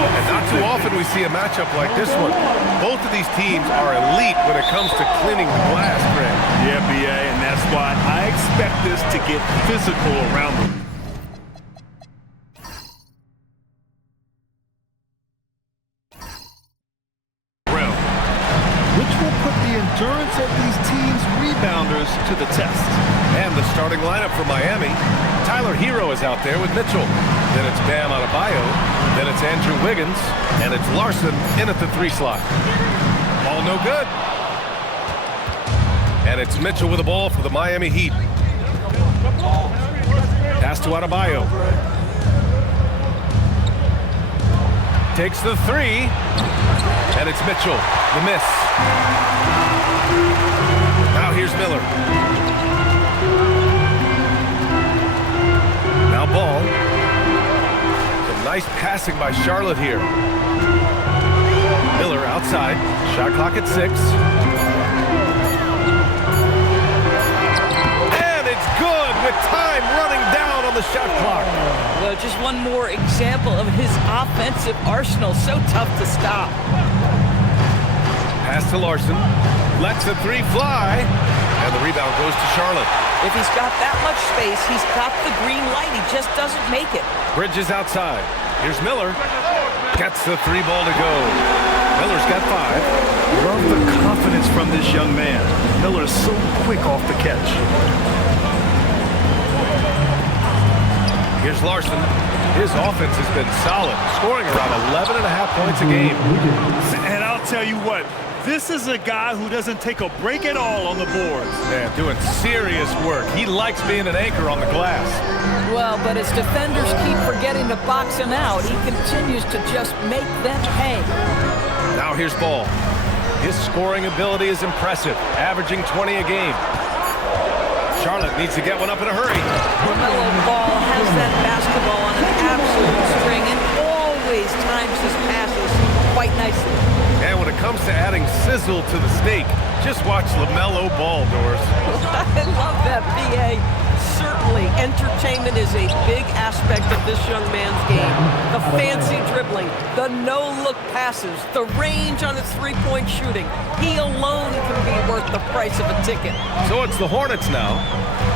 And not too often we see a matchup like this one. Both of these teams are elite when it comes to cleaning the glass, Greg. Yeah, BA, and that's why I expect this to get physical around them. Which will put the endurance of these teams' rebounders to the test. And the starting lineup for Miami. Tyler Hero is out there with Mitchell. Then it's Bam Adebayo. Then it's Andrew Wiggins. And it's Larson in at the 3 slot. Ball no good. And it's Mitchell with the ball for the Miami Heat. Pass to Adebayo. Takes the 3. And it's Mitchell. The miss. Now here's Miller. Now Ball. Some nice passing by Charlotte here. Miller outside. Shot clock at 6. And it's good with time running down on the shot clock. Well, just one more example of his offensive arsenal. So tough to stop. Pass to Larson. Lets the 3 fly. And the rebound goes to Charlotte. If he's got that much space, he's got the green light. He just doesn't make it. Bridges outside. Here's Miller. Gets the 3 ball to go. Miller's got 5. Love the confidence from this young man. Miller is so quick off the catch. Here's Larson. His offense has been solid, scoring around 11.5 points a game. And I'll tell you what, this is a guy who doesn't take a break at all on the boards. Man, doing serious work. He likes being an anchor on the glass. Well, but as defenders keep forgetting to box him out, he continues to just make them pay. Now here's Ball. His scoring ability is impressive, averaging 20 a game. Charlotte needs to get one up in a hurry. LaMelo Ball has that basketball on an absolute string and always times his passes quite nicely. And when it comes to adding sizzle to the steak, just watch LaMelo Ball, Doris. I love that, B.A. Certainly, entertainment is a big aspect of this young man's game. The fancy dribbling, the no-look passes, the range on his three-point shooting. He alone can be worth the price of a ticket. So it's the Hornets now.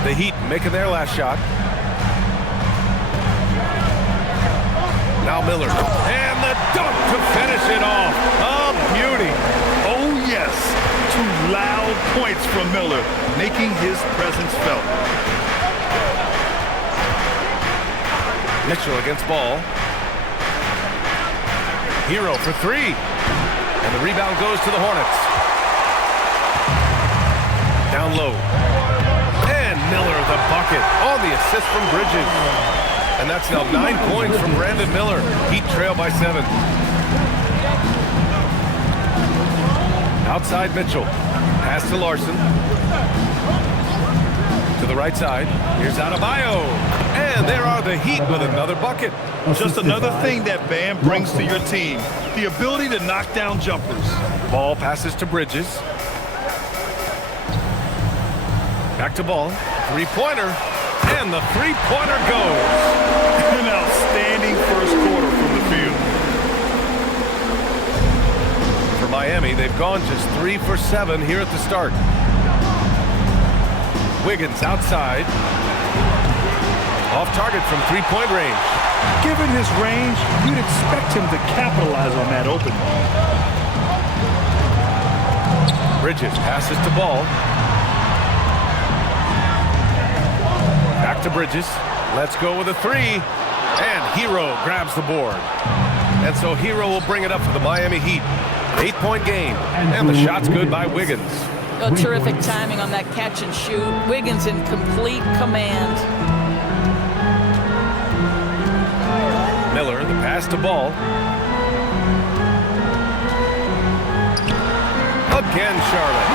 The Heat making their last shot. Now Miller. And the dunk to finish it off. A beauty. Oh, yes. 2 loud points from Miller, making his presence felt. Mitchell against Ball. Hero for 3. And the rebound goes to the Hornets. Down low. And Miller the bucket. On the assist from Bridges. And that's now 9 points from Brandon Miller. Heat trail by 7. Outside Mitchell. Pass to Larson. To the right side. Here's Adebayo. And there are the Heat with another bucket. Just another thing that Bam brings to your team. The ability to knock down jumpers. Ball passes to Bridges. Back to Ball. 3-pointer. And the 3-pointer goes. An outstanding first quarter from the field. For Miami, they've gone just 3 for 7 here at the start. Wiggins outside. Off target from 3-point range. Given his range, you'd expect him to capitalize on that opening. Bridges passes to Ball. Back to Bridges. Let's go with a 3. And Hero grabs the board. And so Hero will bring it up for the Miami Heat. 8-point game. And the shot's good by Wiggins. Oh, terrific timing on that catch and shoot. Wiggins in complete command. Miller, the pass to Ball. Again, Charlotte.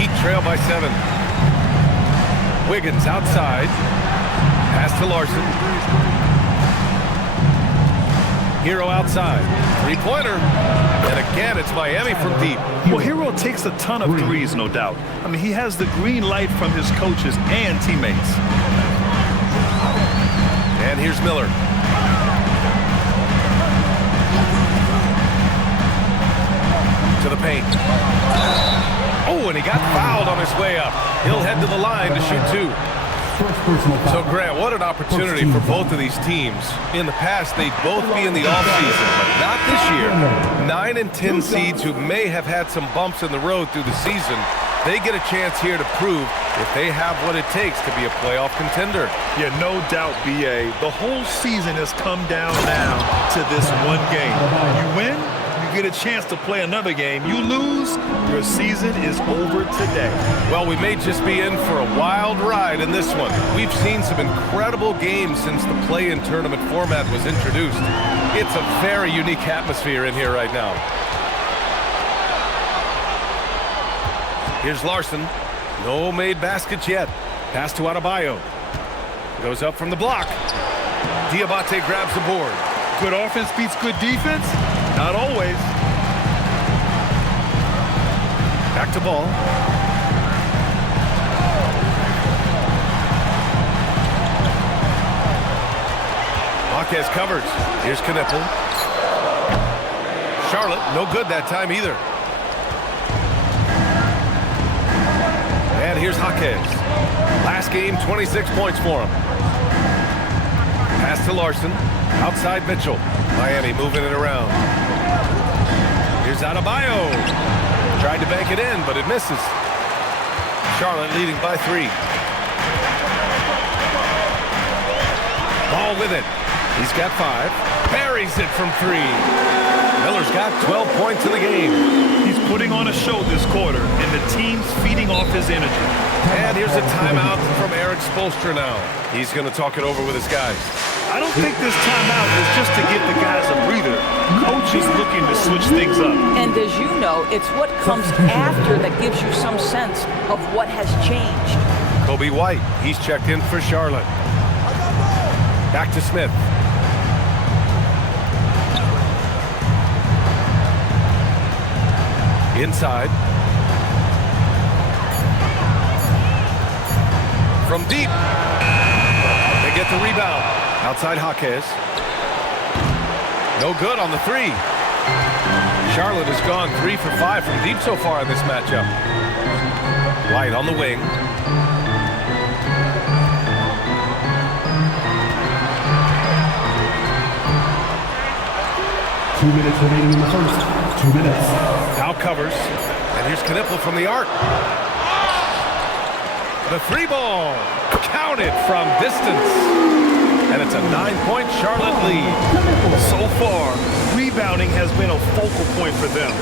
Heat trail by 7. Wiggins outside. Pass to Larson. Hero outside. 3-pointer. And again, it's Miami from deep. Well, Hero takes a ton of threes, no doubt. I mean, he has the green light from his coaches and teammates. And here's Miller. To the paint. Oh, and he got fouled on his way up. He'll head to the line to shoot 2. So, Grant, what an opportunity for both of these teams. In the past, they'd both be in the offseason, but not this year. 9 and 10 seeds who may have had some bumps in the road through the season, they get a chance here to prove if they have what it takes to be a playoff contender. Yeah, no doubt, B.A. The whole season has come down now to this one game. You win, you get a chance to play another game. You lose, your season is over today. Well, we may just be in for a wild ride in this one. We've seen some incredible games since the play-in tournament format was introduced. It's a very unique atmosphere in here right now. Here's Larson. No made baskets yet. Pass to Adebayo. Goes up from the block. Diabate grabs the board. Good offense beats good defense? Not always. Back to ball. Marquez covers. Here's Knipple. Charlotte, no good that time either. And here's Jaquez. Last game, 26 points for him. Pass to Larson. Outside Mitchell. Miami moving it around. Here's Adebayo. Tried to bank it in, but it misses. Charlotte leading by 3. Ball with it. He's got 5. Buries it from 3. Miller's got 12 points in the game. He's putting on a show this quarter, and the team's feeding off his energy. And here's a timeout from Eric Spoelstra now. He's going to talk it over with his guys. I don't think this timeout is just to give the guys a breather. Coach is looking to switch things up. And as you know, it's what comes after that gives you some sense of what has changed. Kobe White, he's checked in for Charlotte. Back to Smith. Inside. From deep. They get the rebound. Outside Jaquez. No good on the 3. Charlotte has gone 3 for 5 from deep so far in this matchup. White on the wing. Two minutes remaining in the first. 2 minutes. Now covers. And here's Knipple from the arc. The 3 ball. Counted from distance. And it's a 9-point Charlotte lead. So far, rebounding has been a focal point for them.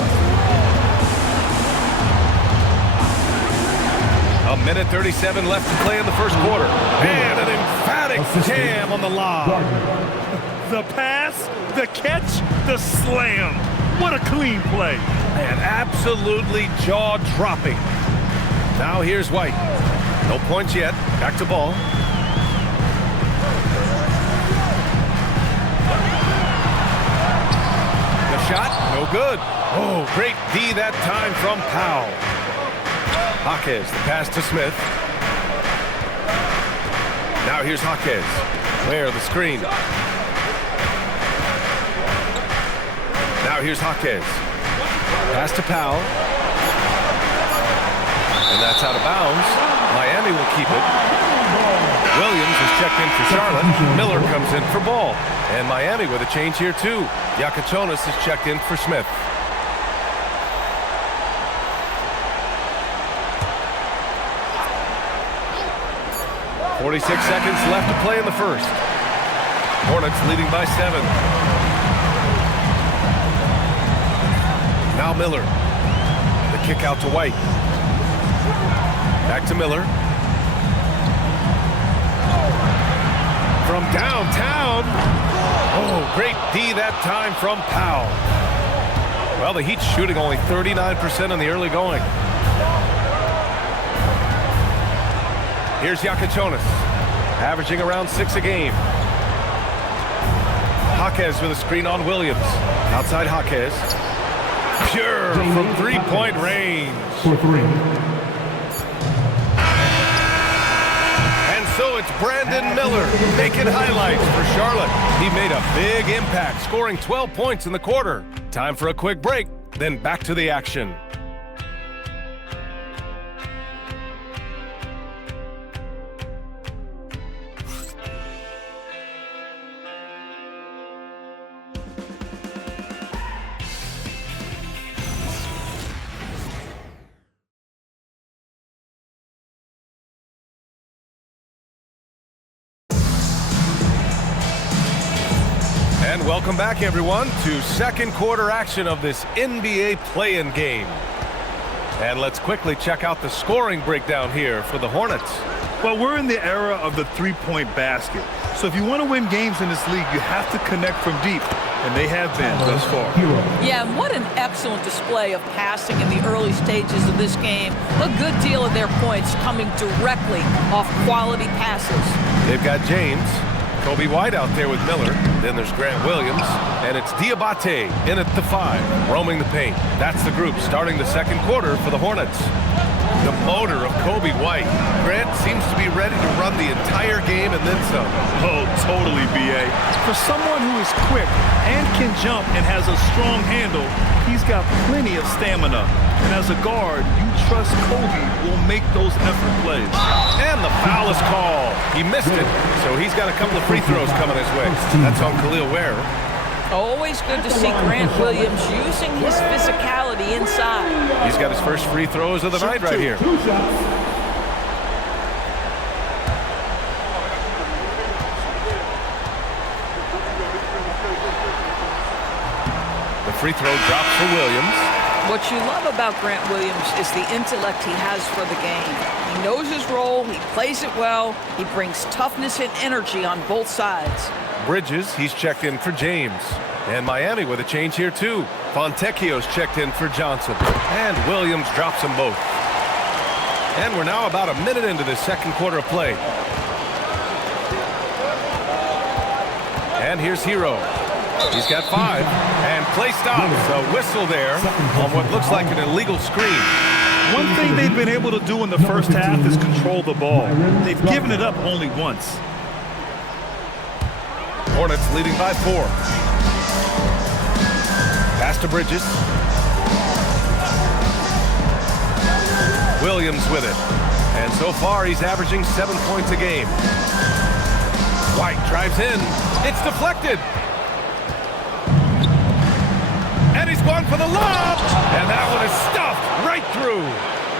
A minute 37 left to play in the first quarter. And an emphatic jam on the lob. The pass, the catch, the slam. What a clean play. And absolutely jaw-dropping. Now here's White. No points yet. Back to ball. The shot, no good. Oh, great D that time from Powell. Jaquez, the pass to Smith. Now here's Jaquez. Where the screen. Now here's Jaquez. Pass to Powell. And that's out of bounds. Miami will keep it. Williams is checked in for Charlotte. Miller comes in for Ball. And Miami with a change here too. Yakachonis is checked in for Smith. .46 seconds left to play in the first. Hornets leading by 7. Now Miller. The kick out to White. Back to Miller. From downtown. Oh, great D that time from Powell. Well, the Heat's shooting only 39% in the early going. Here's Yakachonis, averaging around 6 a game. Jaquez with a screen on Williams. Outside Jaquez. Pure from three-point range. For 3. And so so it's Brandon Miller making highlights for Charlotte. He made a big impact, scoring 12 points in the quarter. Time for a quick break, then back to the action. And welcome back, everyone, to second quarter action of this NBA play-in game. And let's quickly check out the scoring breakdown here for the Hornets. Well, we're in the era of the three-point basket. So if you want to win games in this league, you have to connect from deep. And they have been thus far. Yeah, and what an excellent display of passing in the early stages of this game. A good deal of their points coming directly off quality passes. They've got James, Kobe White out there with Miller. Then there's Grant Williams, and it's Diabate in at the 5, roaming the paint. That's the group starting the second quarter for the Hornets. The motor of Kobe White. Grant seems to be ready to run the entire game and then some. Oh, totally, B.A. For someone who is quick and can jump and has a strong handle, he's got plenty of stamina. And as a guard, you trust Kobe will make those effort plays. And the foul is called. He missed it, so he's got a couple of free throws coming his way. That's on Khalil Ware. Always good to see Grant Williams using his physicality inside. He's got his first free throws of the night right here. The free throw drops for Williams. What you love about Grant Williams is the intellect he has for the game. He knows his role, he plays it well, he brings toughness and energy on both sides. Bridges, he's checked in for James. And Miami with a change here too. Fontecchio's checked in for Johnson. And Williams drops them both. And we're now about a minute into this second quarter of play. And here's Hero. He's got 5. And play stops. A whistle there on what looks like an illegal screen. One thing they've been able to do in the first half is control the ball. They've given it up only once. Hornets leading by 4. Pass to Bridges. Williams with it. And so far, he's averaging 7 points a game. White drives in. It's deflected. And he's going for the lob. And that one is stuffed right through.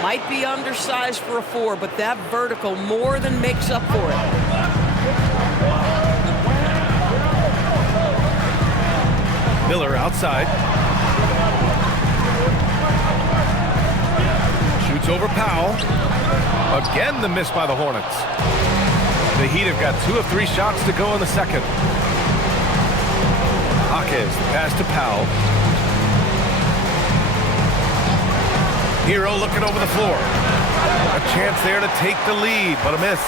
Might be undersized for a 4, but that vertical more than makes up for it. Miller outside. Shoots over Powell. Again, the miss by the Hornets. The Heat have got 2 of 3 shots to go in the second. Jaquez, pass to Powell. Hero looking over the floor. A chance there to take the lead, but a miss.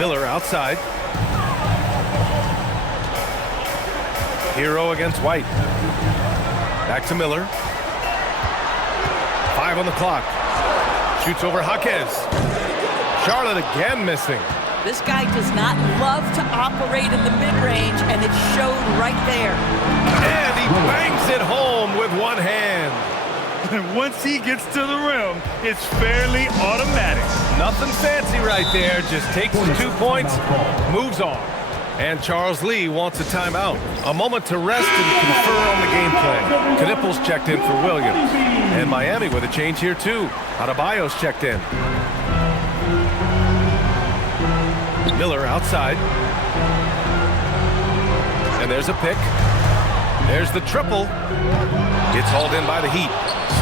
Miller outside. Hero against White. Back to Miller. 5 on the clock. Shoots over Jaquez. Charlotte again missing. This guy does not love to operate in the mid-range, and it showed right there. And he bangs it home with one hand. And once he gets to the rim, it's fairly automatic. Nothing fancy right there. Just takes his 2 points, moves on. And Charles Lee wants a timeout. A moment to rest and confer on the game plan. Knipples checked in for Williams. And Miami with a change here too. Adebayo's checked in. Miller outside. And there's a pick. There's the triple. It's hauled in by the Heat.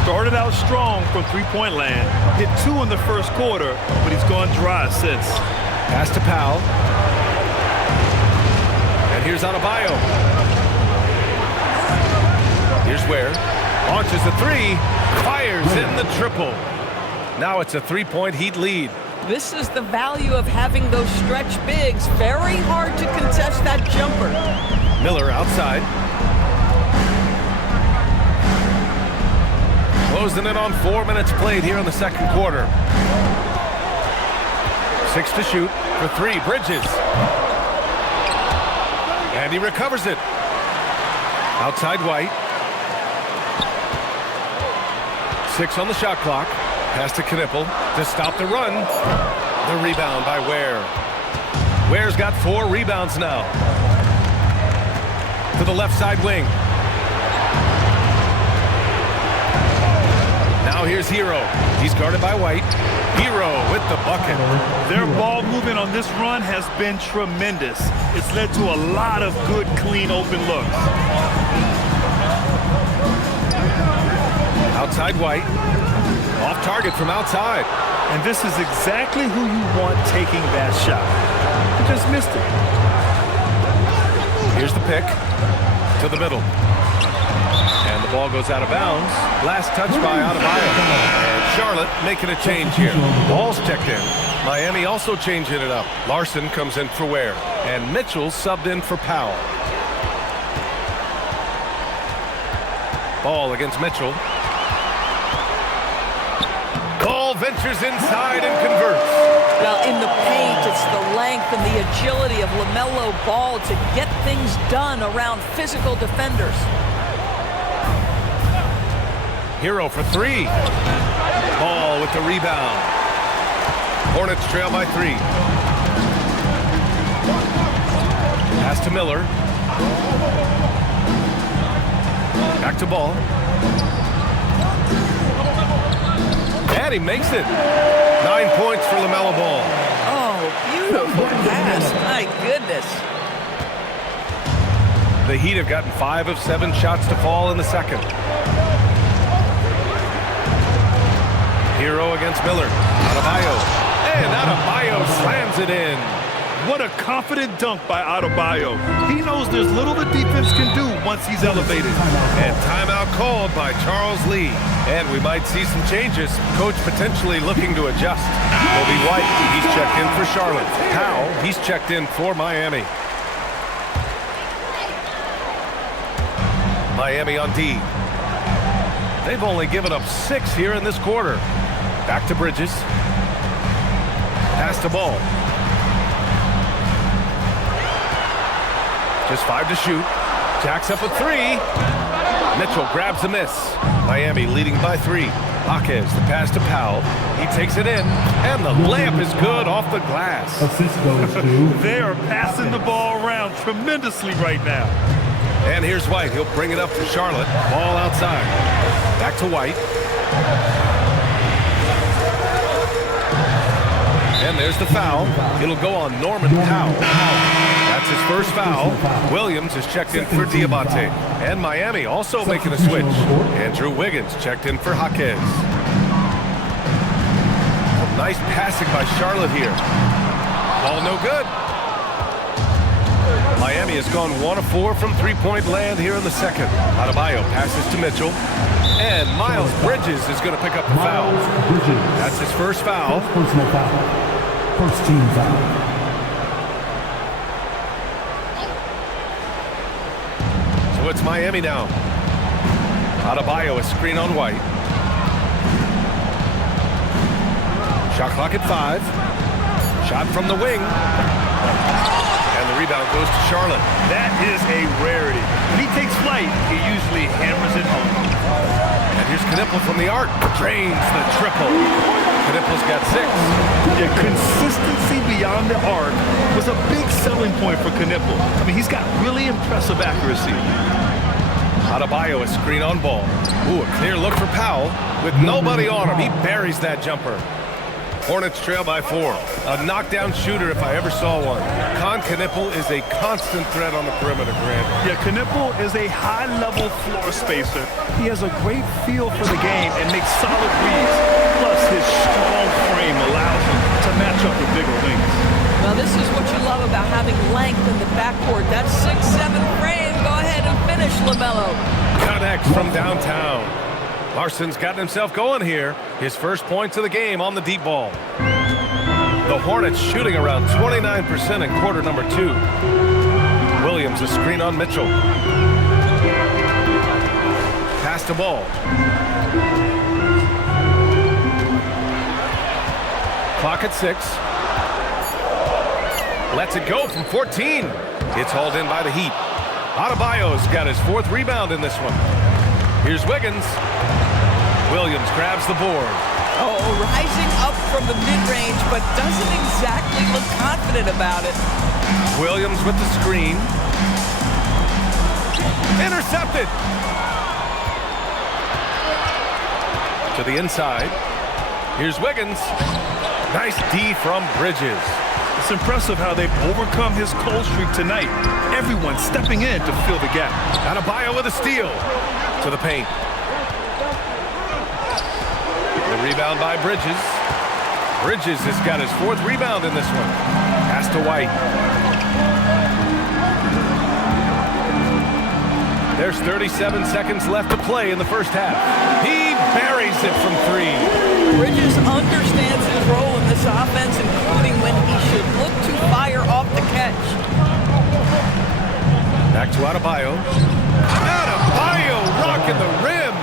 Started out strong from three-point land. Hit 2 in the first quarter, but he's gone dry since. Pass to Powell. And here's Adebayo. Here's Ware. Launches the 3. Fires in the triple. Now it's a 3-point Heat lead. This is the value of having those stretch bigs. Very hard to contest that jumper. Miller outside. Closing in on 4 minutes played here in the second quarter. 6 to shoot for 3. Bridges. And he recovers it. Outside White. 6 on the shot clock. Pass to Knipple to stop the run. The rebound by Ware. Ware's got 4 rebounds now. To the left side wing. Now here's Hero. He's guarded by White. Hero with the bucket. Their ball movement on this run has been tremendous. It's led to a lot of good, clean, open looks. Outside White. Off target from outside. And this is exactly who you want taking that shot. He just missed it. Here's the pick. To the middle. And the ball goes out of bounds. Last touch by Adebayo. And Charlotte making a change here. Ball's checked in. Miami also changing it up. Larson comes in for Ware. And Mitchell subbed in for Powell. Ball against Mitchell. Ball ventures inside and converts. Well, in the paint, it's the length and the agility of LaMelo Ball to get things done around physical defenders. Hero for 3. Ball with the rebound. Hornets trail by 3. Pass to Miller. Back to Ball. And he makes it. 9 points for LaMelo Ball. Oh, beautiful pass. My goodness. The Heat have gotten 5 of 7 shots to fall in the second. Hero against Miller. Adebayo. And Adebayo slams it in. What a confident dunk by Adebayo. He knows there's little the defense can do once he's elevated. And timeout called by Charles Lee. And we might see some changes. Coach potentially looking to adjust. Kobe White, he's checked in for Charlotte. Powell, he's checked in for Miami. Miami on D. They've only given up 6 here in this quarter. Back to Bridges. Pass to Ball. Just 5 to shoot. Jacks up a 3. Mitchell grabs a miss. Miami leading by 3. Jaquez, the pass to Powell. He takes it in, and the layup is good off the glass. Assist goes to... They are passing the ball around tremendously right now. And here's White. He'll bring it up for Charlotte. Ball outside. Back to White. And there's the foul. It'll go on Norman Powell. That's his first foul. Williams is checked in for Diamante. And Miami also making a switch. Andrew Wiggins checked in for Jaquez. Nice passing by Charlotte here. Ball no good. Miami has gone 1 of 4 from three-point land here in the second. Adebayo passes to Mitchell. And Miles Bridges is going to pick up the foul. That's his first foul. Personal foul. First team foul. So it's Miami now. Adebayo a screen on White. Shot clock at 5. Shot from the wing. And the rebound goes to Charlotte. That is a rarity. When he takes flight, he usually hammers it home. And here's Knipple from the arc. Drains the triple. Knipple's got 6. Yeah, consistency beyond the arc was a big selling point for Knipple. I mean, he's got really impressive accuracy. Adebayo a screen on Ball. Ooh, a clear look for Powell. With nobody on him, he buries that jumper. Hornets trail by 4. A knockdown shooter if I ever saw one. Knipple is a constant threat on the perimeter, Grant. Yeah, Knipple is a high-level floor spacer. He has a great feel for the game and makes solid reads. Plus, his strong frame allows him to match up with bigger wings. Well, this is what you love about having length in the backcourt. That 6'7" frame. Go ahead and finish, LaMelo. Connects from downtown. Larson's gotten himself going here. His first points of the game on the deep ball. The Hornets shooting around 29% in quarter number 2. Williams a screen on Mitchell. Pass to Ball. Clock at 6. Lets it go from 14. It's hauled in by the Heat. Adebayo's got his 4th rebound in this one. Here's Wiggins. Williams grabs the board. Oh, rising up from the mid-range, but doesn't exactly look confident about it. Williams with the screen. Intercepted. To the inside. Here's Wiggins. Nice D from Bridges. It's impressive how they've overcome his cold streak tonight. Everyone stepping in to fill the gap. Adebayo with a steal. To the paint. The rebound by Bridges. Bridges has got his 4th rebound in this one. Pass to White. There's 37 seconds left to play in the first half. He buries it from 3. Bridges understands his role in this offense, including when he should look to fire off the catch. Back to Adebayo. Adebayo rocking the rim.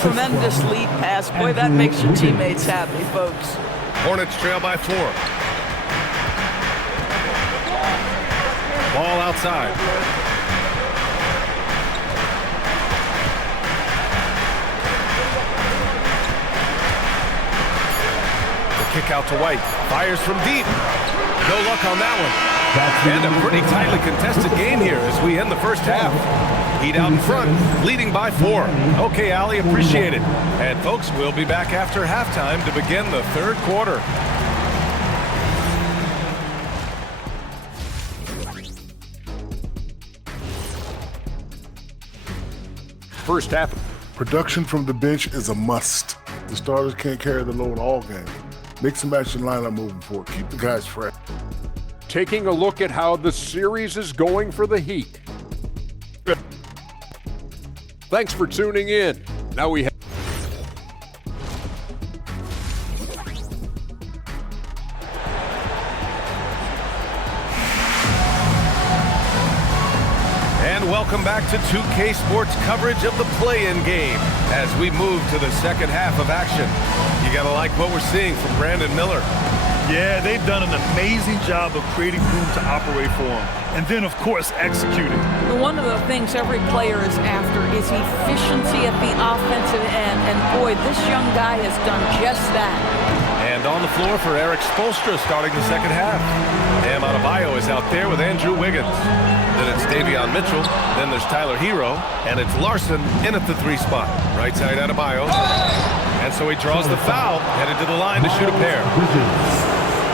Tremendous lead pass. Boy, that makes your teammates happy, folks. Hornets trail by 4. Ball outside. Kick out to White. Fires from deep. No luck on that one. And a pretty tightly contested game here as we end the first half. Heat out in front, leading by 4. Okay, Allie, appreciate it. And folks, we'll be back after halftime to begin the 3rd quarter. First half. Production from the bench is a must. The starters can't carry the load all game. Mix and match the lineup moving forward. Keep the guys fresh. Taking a look at how the series is going for the Heat. Thanks for tuning in. Now we have And welcome back to 2K Sports coverage of the play-in game as we move to the second half of action. You gotta like what we're seeing from Brandon Miller. Yeah, they've done an amazing job of creating room to operate for him. And then, of course, executing. One of the things every player is after is efficiency at the offensive end. And boy, this young guy has done just that. And on the floor for Eric Spoelstra starting the second half. Bam Adebayo is out there with Andrew Wiggins. Then it's Davion Mitchell. Then there's Tyler Hero. And it's Larson in at the 3 spot. Right side Adebayo. And so he draws the foul, headed to the line to shoot a pair.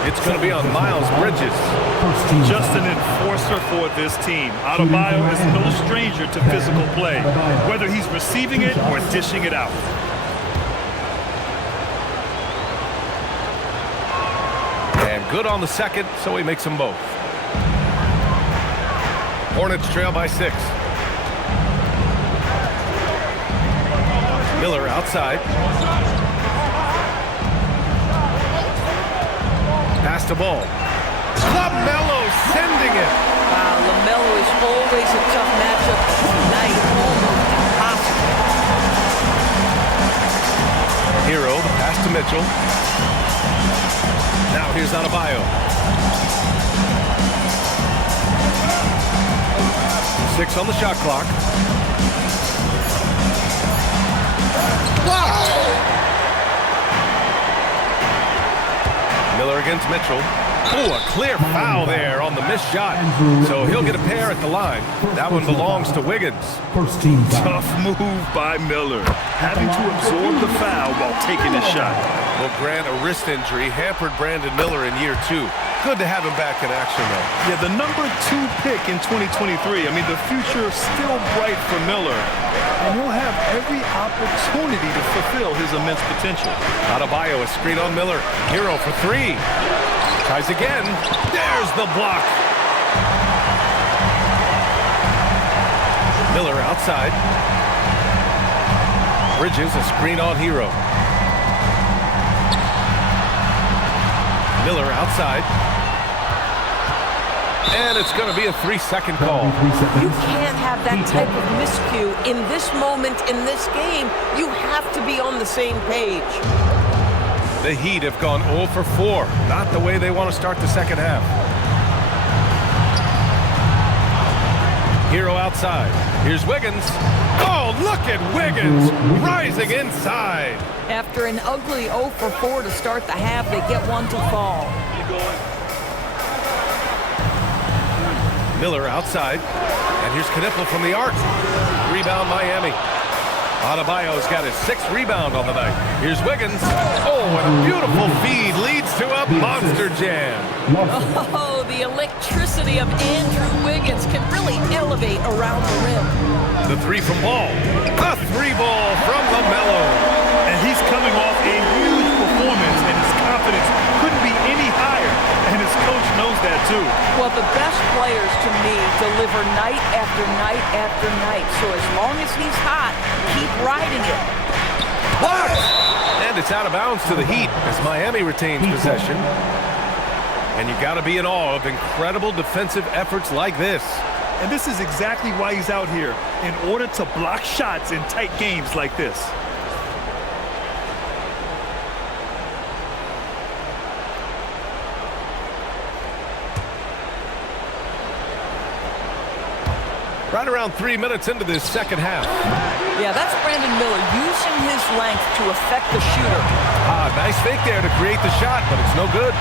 It's going to be on Miles Bridges. Just an enforcer for this team. Adebayo is no stranger to physical play, whether he's receiving it or dishing it out. And good on the second, so he makes them both. Hornets trail by 6. Miller outside. Pass the ball. LaMelo sending it. Wow, LaMelo is always a tough matchup. Tonight, almost impossible. Hero, the pass to Mitchell. Now here's Adebayo. 6 on the shot clock. Miller against Mitchell. Oh, a clear foul there on the missed shot. So he'll get a pair at the line. That one belongs to Wiggins. First team foul. Tough move by Miller, having to absorb the foul while taking his shot. Well, Grant, a wrist injury hampered Brandon Miller in year 2. Good to have him back in action, though. Yeah, the number 2 pick in 2023. I mean, the future is still bright for Miller, and he'll have every opportunity to fulfill his immense potential. Adebayo, a screen on Miller. Hero for 3. Tries again. There's the block. Miller outside. Bridges, a screen on Hero. Miller outside. And it's going to be a 3-second call. You can't have that type of miscue in this moment, in this game. You have to be on the same page. The Heat have gone 0 for 4. Not the way they want to start the second half. Hero outside. Here's Wiggins. Oh, look at Wiggins rising inside. After an ugly 0 for 4 to start the half, they get one to fall. Miller outside. And here's Knipple from the arc. Rebound Miami. Adebayo's got his 6th rebound on the night. Here's Wiggins. Oh, and a beautiful feed leads to a monster jam. Oh, the electricity of Andrew Wiggins can really elevate around the rim. The 3 from Ball. A 3-ball from LaMelo. And he's coming off a huge performance, and his confidence couldn't be any higher. And his coach knows that too. Well, the best players to me deliver night after night after night. So as long as he's hot, keep riding it. Blocked! And it's out of bounds to the Heat as Miami retains possession. And you got to be in awe of incredible defensive efforts like this. And this is exactly why he's out here, in order to block shots in tight games like this. Right around 3 minutes into this second half. Yeah, that's Brandon Miller using his length to affect the shooter. Nice fake there to create the shot, but it's no good.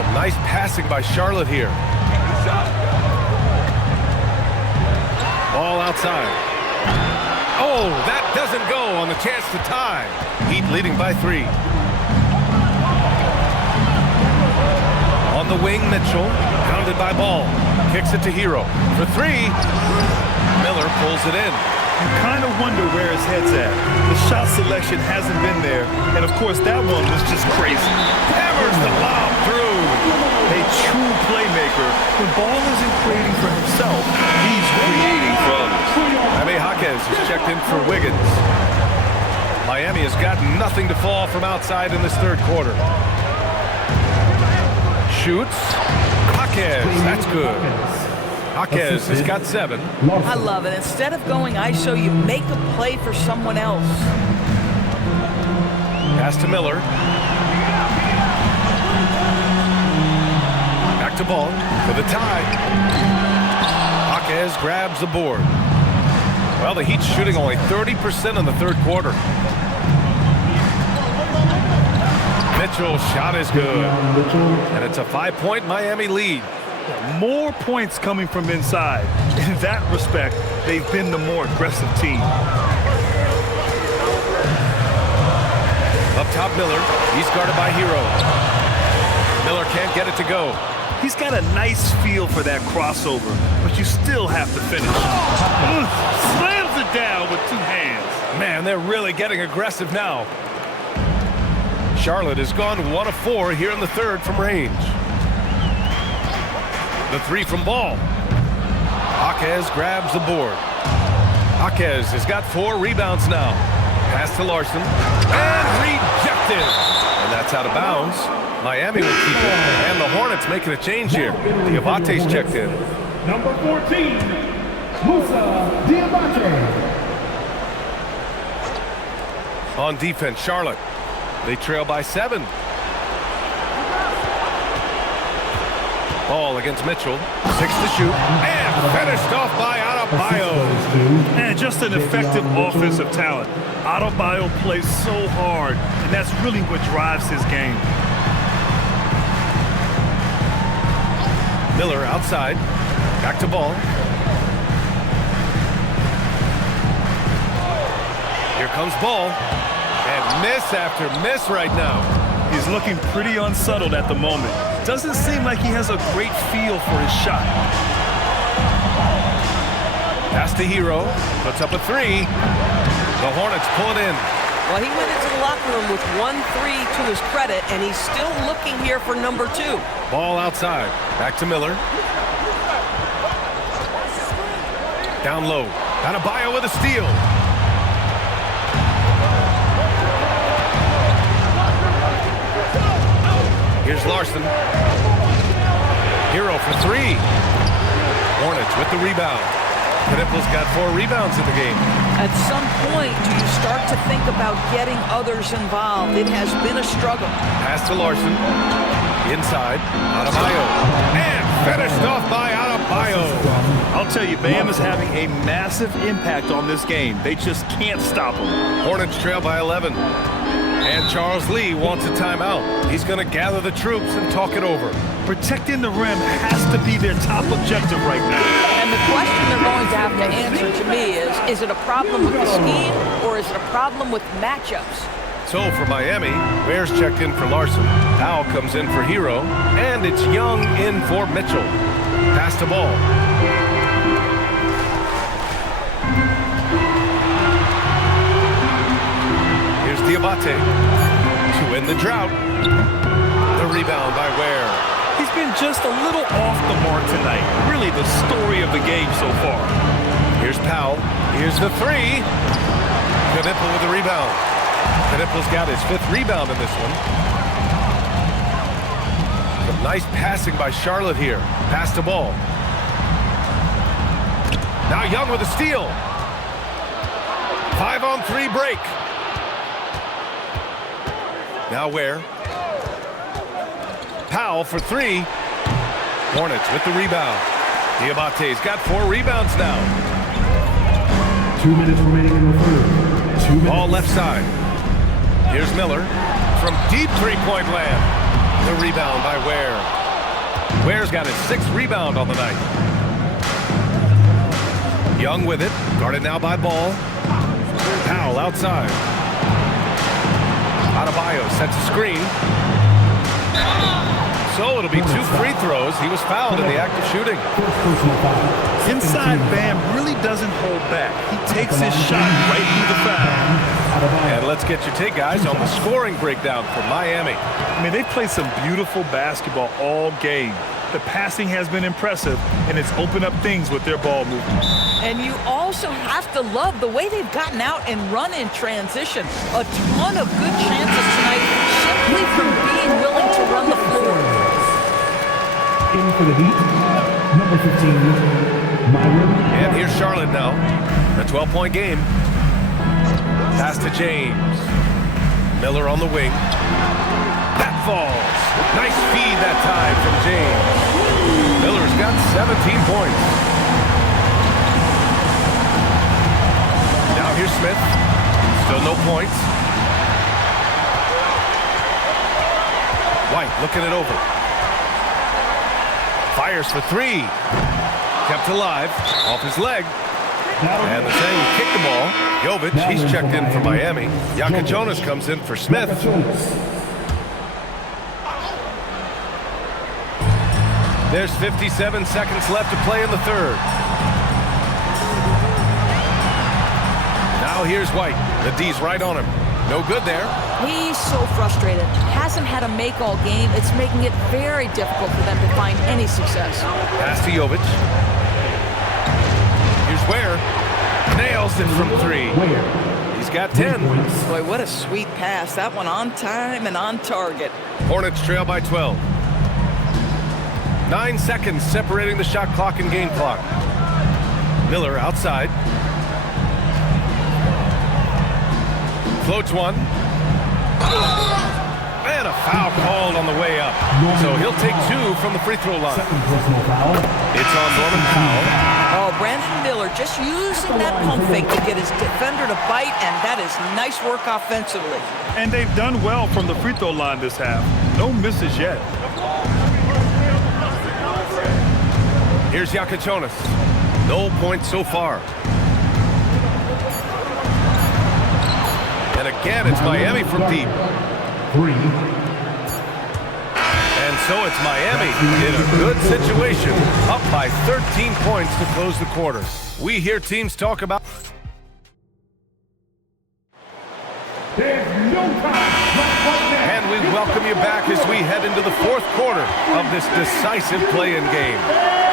Some nice passing by Charlotte here. Ball outside. Oh, that doesn't go on the chance to tie. Heat leading by 3. On the wing, Mitchell, pounded by Ball. Kicks it to Hero for 3. Miller pulls it in. You kind of wonder where his head's at. The shot selection hasn't been there. And, of course, that one was just crazy. Hammers the lob through. A true playmaker. When Ball isn't creating for himself, he's creating for others. Jaime Jaquez is checked in for Wiggins. Miami has got nothing to fall from outside in this third quarter. Shoots. Jaquez, that's good. Jaquez has got 7. I love it. Instead of going ISO, you make a play for someone else. Pass to Miller. Back to Ball for the tie. Jaquez grabs the board. Well, the Heat's shooting only 30% in the third quarter. Mitchell's shot is good. And it's a 5-point Miami lead. More points coming from inside. In that respect, they've been the more aggressive team. Up top, Miller. He's guarded by Hero. Miller can't get it to go. He's got a nice feel for that crossover, but you still have to finish. Slams it down with 2 hands. Man, they're really getting aggressive now. Charlotte has gone 1 of 4 here in the third from range. The 3 from Ball. Jaquez grabs the board. Jaquez has got 4 rebounds now. Pass to Larson. And rejected. And that's out of bounds. Miami will keep it. And the Hornets making a change here. Diabate's checked in. Number 14, Musa Diabate. On defense, Charlotte. They trail by 7. Ball against Mitchell. 6 to shoot. And finished off by Adebayo. And just an effective offensive talent. Adebayo plays so hard, and that's really what drives his game. Miller outside. Back to Ball. Here comes Ball. And miss after miss right now. He's looking pretty unsettled at the moment. Doesn't seem like he has a great feel for his shot. Pass to Hero. Puts up a 3. The Hornets pull it in. Well, he went into the locker room with 1 3 to his credit, and he's still looking here for number 2. Ball outside. Back to Miller. Down low. Adebayo with a steal. Here's Larson. Hero for 3. Hornets with the rebound. Knipple's got 4 rebounds in the game. At some point, do you start to think about getting others involved? It has been a struggle. Pass to Larson. Inside. Adebayo. And finished off by Adebayo. I'll tell you, Bam is having a massive impact on this game. They just can't stop him. Hornets trail by 11. And Charles Lee wants a timeout. He's going to gather the troops and talk it over. Protecting the rim has to be their top objective right now. And the question they're going to have to answer to me is it a problem with the scheme or is it a problem with matchups? So for Miami, Ware's checked in for Larson. Powell comes in for Hero. And it's Young in for Mitchell. Pass the ball. Here's Diabate to end the drought. The rebound by Ware. He's been just a little off the mark tonight. Really the story of the game so far. Here's Powell. Here's the three. Knipple with the rebound. Knipple's got his 5th rebound in this one. Some nice passing by Charlotte here. Pass the ball. Now Young with a steal. 5-on-3 break. Now Ware. Powell for 3. Hornets with the rebound. Diabate's got 4 rebounds now. 2 minutes remaining in the third. 2 minutes. Ball left side. Here's Miller from deep three-point land. The rebound by Ware. Ware's got his 6th rebound on the night. Young with it. Guarded now by Ball. Powell outside. Adebayo sets a screen. So it'll be 2 free throws. He was fouled in the act of shooting. Inside, Bam really doesn't hold back. He takes his shot right through the foul. And let's get your take, guys, on the scoring breakdown for Miami. I mean, they've played some beautiful basketball all game. The passing has been impressive, and it's opened up things with their ball movement. And you also have to love the way they've gotten out and run in transition. A ton of good chances tonight simply from being willing to run the floor. In for the Heat, number 15, Myron. And here's Charlotte now. A 12-point game. Pass to James. Miller on the wing. That falls. Nice feed that time from James. Miller's got 17 points. Now here's Smith. Still no points. White looking it over. Fires for 3. Kept alive. Off his leg. And the same kicked the ball. Jovic, he's checked in for Miami. Jonas comes in for Smith. There's 57 seconds left to play in the third. Now here's White. The D's right on him. No good there. He's so frustrated. Hasn't had a make all game. It's making it very difficult for them to find any success. Pass to Jovic. Here's Ware. Nails it from 3. He's got 10. Boy, what a sweet pass. That one on time and on target. Hornets trail by 12. 9 seconds separating the shot clock and game clock. Miller outside. Floats one. And a foul called on the way up. So he'll take 2 from the free throw line. It's on Norman Powell. Oh, Brandon Miller just using that pump fake to get his defender to bite, and that is nice work offensively. And they've done well from the free throw line this half. No misses yet. Here's Jonas. No points so far. And again, it's Miami from deep. 3. And so it's Miami in a good situation, up by 13 points to close the quarter. We hear teams talk about... There's no time. And we welcome you back as we head into the 4th quarter of this decisive play-in game.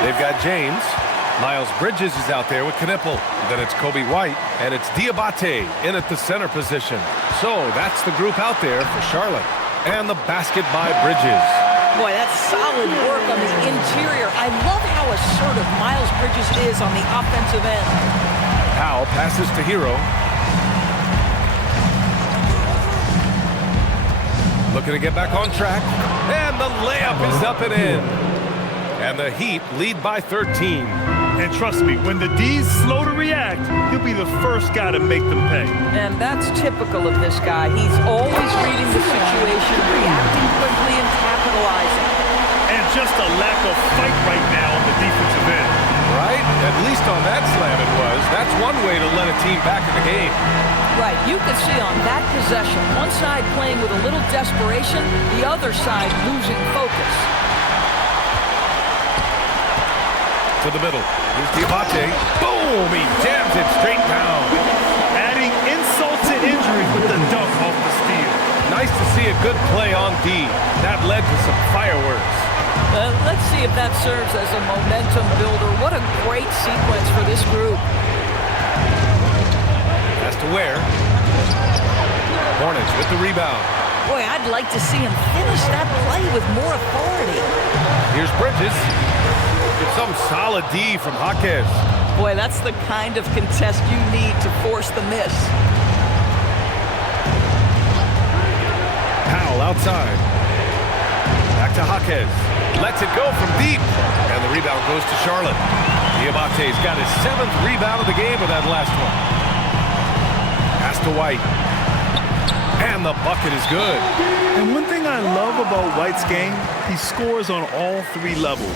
They've got James. Miles Bridges is out there with Knipple. Then it's Kobe White, and it's Diabate in at the center position. So that's the group out there for Charlotte. And the basket by Bridges. Boy, that's solid work on the interior. I love how assertive Miles Bridges is on the offensive end. Powell passes to Hero. Looking to get back on track. And the layup is up and in. And the Heat lead by 13. And trust me, when the D's slow to react, he'll be the first guy to make them pay. And that's typical of this guy. He's always reading the situation, reacting quickly and capitalizing. And just a lack of fight right now on the defensive end. Right? At least on that slam it was. That's one way to let a team back in the game. Right, you can see on that possession, one side playing with a little desperation, the other side losing focus. To the middle. Here's Diabate. Boom! He jams it straight down. Adding insult to injury with the dunk off the steal. Nice to see a good play on D. That led to some fireworks. Let's see if that serves as a momentum builder. What a great sequence for this group. Has to Ware. Hornets with the rebound. Boy, I'd like to see him finish that play with more authority. Here's Bridges. Get some solid D from Jaquez. Boy, that's the kind of contest you need to force the miss. Powell outside. Back to Jaquez. Lets it go from deep. And the rebound goes to Charlotte. Diabate's got his 7th rebound of the game with that last one. Pass to White. And the bucket is good. And one thing I love about White's game, he scores on all 3 levels.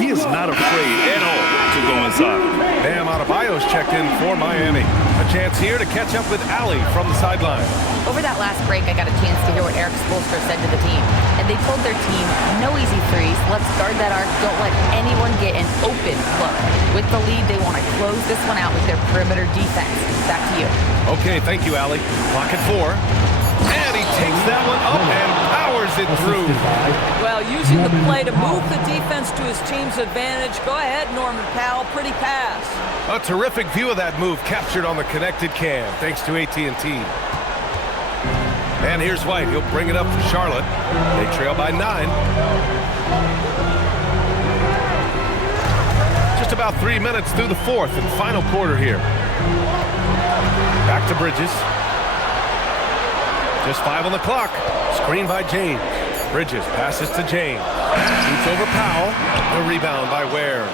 He is not afraid at all to go inside. Bam Adebayo's checked in for Miami. A chance here to catch up with Allie from the sideline. Over that last break, I got a chance to hear what Eric Spoelstra said to the team. And they told their team, no easy threes. Let's guard that arc. Don't let anyone get an open look. With the lead, they want to close this one out with their perimeter defense. Back to you. Okay, thank you, Allie. Clock at 4. And he takes that one up and powers it through. Well, using the play to move the defense to his team's advantage. Go ahead, Norman Powell. Pretty pass. A terrific view of that move captured on the connected cam, thanks to AT&T. And here's White. He'll bring it up for Charlotte. They trail by 9. Just about 3 minutes through the 4th and final quarter here. Back to Bridges. Just 5 on the clock. Screen by James. Bridges passes to James. Shoots over Powell. The rebound by Ware.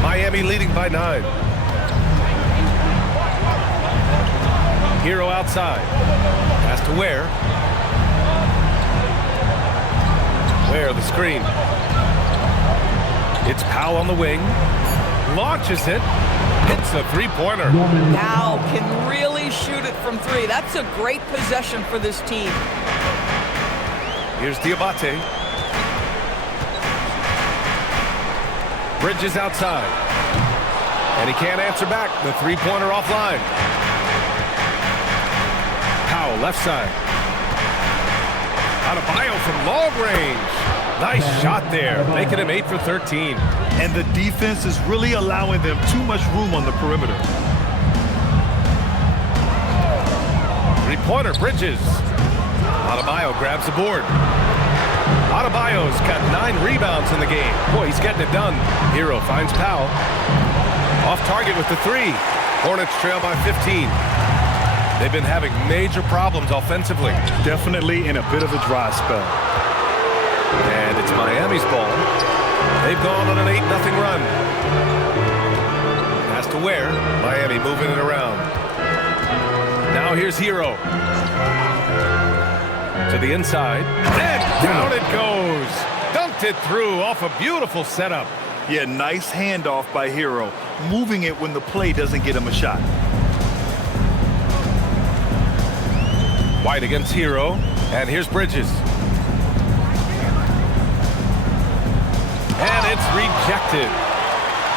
Miami leading by 9. Hero outside. Pass to Ware. Ware the screen. It's Powell on the wing. Launches it. Hits the three-pointer. Powell can really shoot it from 3. That's a great possession for this team. Here's Diabate. Bridges outside. And he can't answer back. The three-pointer offline. Powell left side. Adebayo from long range. Nice shot there, making him 8 for 13. And the defense is really allowing them too much room on the perimeter. Three-pointer, Bridges. Adebayo grabs the board. Adebayo's got 9 rebounds in the game. Boy, he's getting it done. Hero finds Powell. Off target with the 3. Hornets trail by 15. They've been having major problems offensively. Definitely in a bit of a dry spell. And it's Miami's ball. They've gone on an 8-0 run. Pass to Ware. Miami moving it around. Now here's Hero. To the inside. And down it goes. Dunked it through off a beautiful setup. Yeah, nice handoff by Hero. Moving it when the play doesn't get him a shot. White against Hero. And here's Bridges. And it's rejected.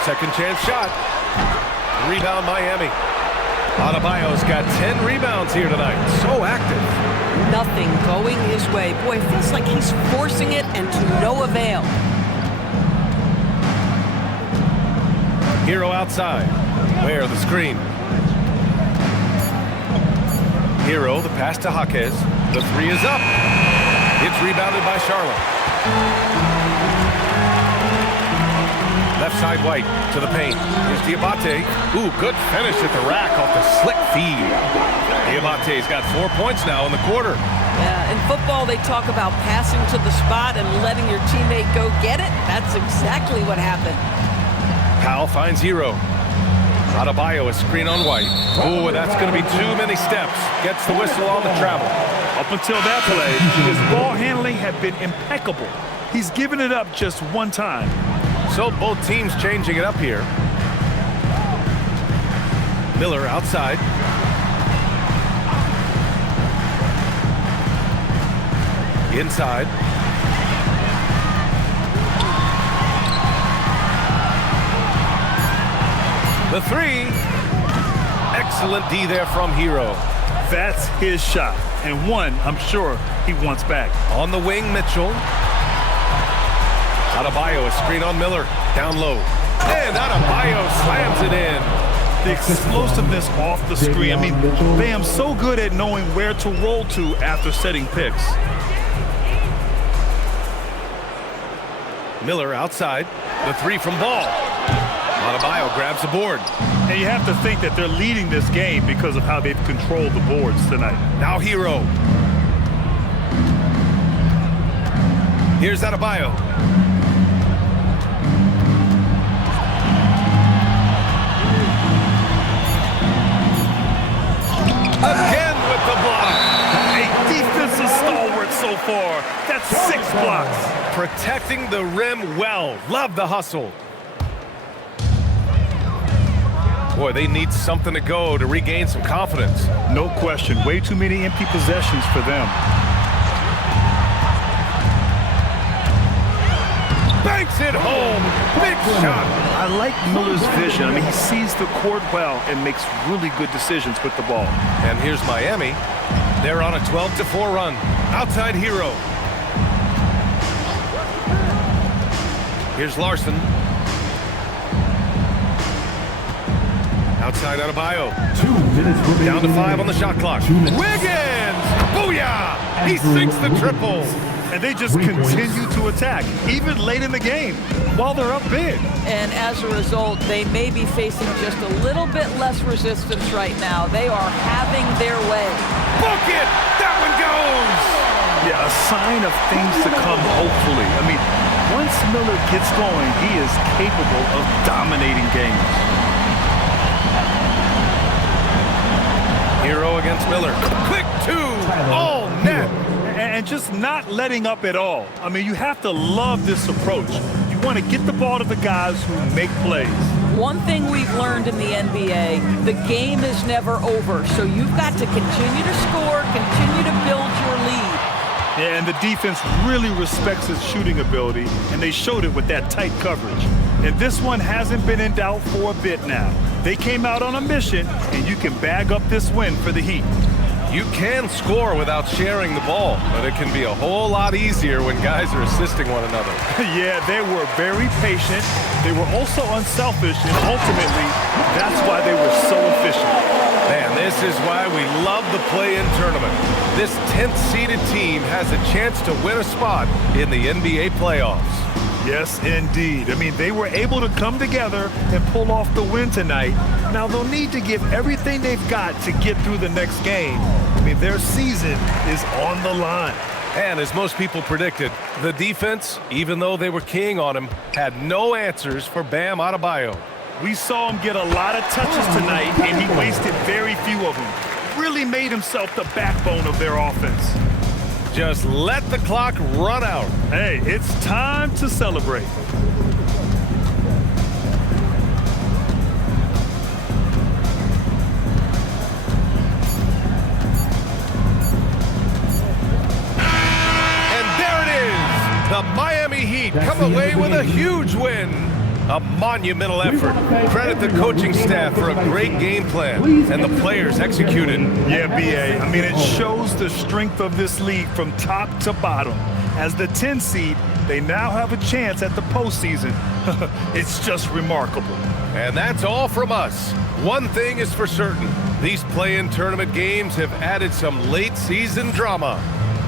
Second chance shot. Rebound Miami. Adebayo's got 10 rebounds here tonight. So active. Nothing going his way. Boy, it feels like he's forcing it and to no avail. Hero outside. Ware the screen. Hero, the pass to Jaquez. The 3 is up. It's rebounded by Charlotte. Left side White to the paint. Here's Diabate. Ooh, good finish at the rack off the slick feed. Diabate's got 4 points now in the quarter. Yeah, in football, they talk about passing to the spot and letting your teammate go get it. That's exactly what happened. Powell finds Hero. Adebayo, a screen on White. Ooh, that's going to be too many steps. Gets the whistle on the travel. Up until that play, his ball handling had been impeccable. He's given it up just one time. So both teams changing it up here. Miller outside. Inside. The three. Excellent D there from Hero. That's his shot, and one I'm sure he wants back. On the wing, Mitchell. Adebayo, a screen on Miller. Down low. And Adebayo slams it in. The explosiveness off the screen. I mean, Bam's so good at knowing where to roll to after setting picks. Miller outside. The three from Ball. Adebayo grabs the board. And you have to think that they're leading this game because of how they've controlled the boards tonight. Now Hero. Here's Adebayo. Again with the block. A defensive stalwart so far. That's 6 blocks. Protecting the rim well. Love the hustle. Boy, they need something to go to regain some confidence. No question. Way too many empty possessions for them. Banks it home. Big shot. I like Miller's vision. I mean, he sees the court well and makes really good decisions with the ball. And here's Miami. They're on a 12-4 run. Outside Hero. Here's Larson. Outside Adebayo. 2 minutes remaining. Down to 5 on the shot clock. Wiggins! Booyah! He sinks the triple. And they just continue to attack, even late in the game, while they're up big. And as a result, they may be facing just a little bit less resistance right now. They are having their way. Book it! That one goes! Yeah, a sign of things to come, hopefully. I mean, once Miller gets going, he is capable of dominating games. Hero against Miller. Quick two! All net! And just not letting up at all. I mean, you have to love this approach. You want to get the ball to the guys who make plays. One thing we've learned in the NBA, the game is never over. So you've got to continue to score, continue to build your lead. Yeah, and the defense really respects his shooting ability, and they showed it with that tight coverage. And this one hasn't been in doubt for a bit now. They came out on a mission, and you can bag up this win for the Heat. You can score without sharing the ball, but it can be a whole lot easier when guys are assisting one another. Yeah, they were very patient. They were also unselfish, and ultimately, that's why they were so efficient. Man, this is why we love the play-in tournament. This 10th-seeded team has a chance to win a spot in the NBA playoffs. Yes, indeed. I mean, they were able to come together and pull off the win tonight. Now, they'll need to give everything they've got to get through the next game. I mean, their season is on the line. And as most people predicted, the defense, even though they were keying on him, had no answers for Bam Adebayo. We saw him get a lot of touches tonight, and he wasted very few of them. Really made himself the backbone of their offense. Just let the clock run out. Hey, it's time to celebrate. And there it is. The Miami Heat come away with a huge win. A monumental effort. Credit the coaching staff for a great game plan, and the players executed. Yeah, B.A. I mean, it shows the strength of this league from top to bottom. As the 10 seed, they now have a chance at the postseason. It's just remarkable. And that's all from us. One thing is for certain. These play-in tournament games have added some late-season drama.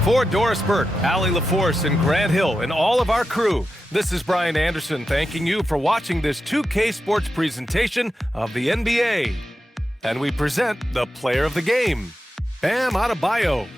For Doris Burke, Allie LaForce, and Grant Hill, and all of our crew, this is Brian Anderson thanking you for watching this 2K Sports presentation of the NBA. And we present the player of the game, Bam Adebayo.